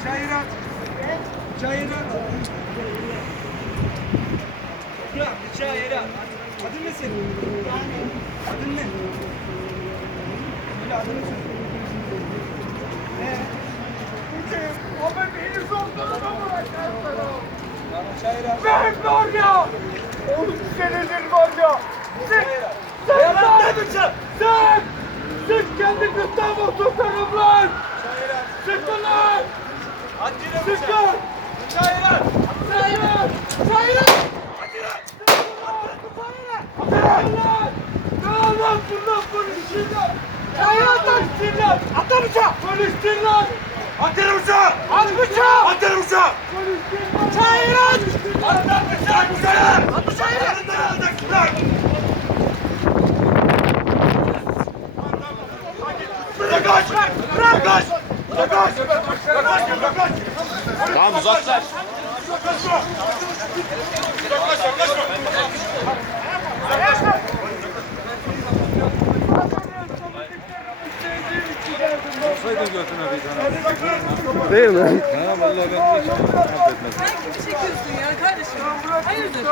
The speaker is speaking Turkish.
Bıçağı at. Bıçağı at. Bırak bıçağı yere at. Adın ne senin? Adın ne? Söyle adını söyle. Ne? Ama beni sordurma bırakın sana. Bıçağı at. Ben var ya. 13 senedir var ya. Sık bıçak. Sık kendi İstanbul tutarım lan. Sıkın lan. At yere Sıkın. bıçağı. Bıçağı at. Atla bıçağı! Polistir lan! At yere bıçağı. At bıçağı! At yere bıçağı. Polistir lan! Bıçağı at! At bıçağı. Bıçağı. At bıçağı! Yaklaş! Yaklaş! Yaklaş! Yaklaş! Yaklaş! Tamam uzaklaş. Yaklaşma! Yaklaş! Yaklaşma! Olsaydın götüne bir tane. Değil mi? Ha vallahi ben de hiç affetmez. Sen kimi çekiyorsun ya kardeşim? Hayırdır?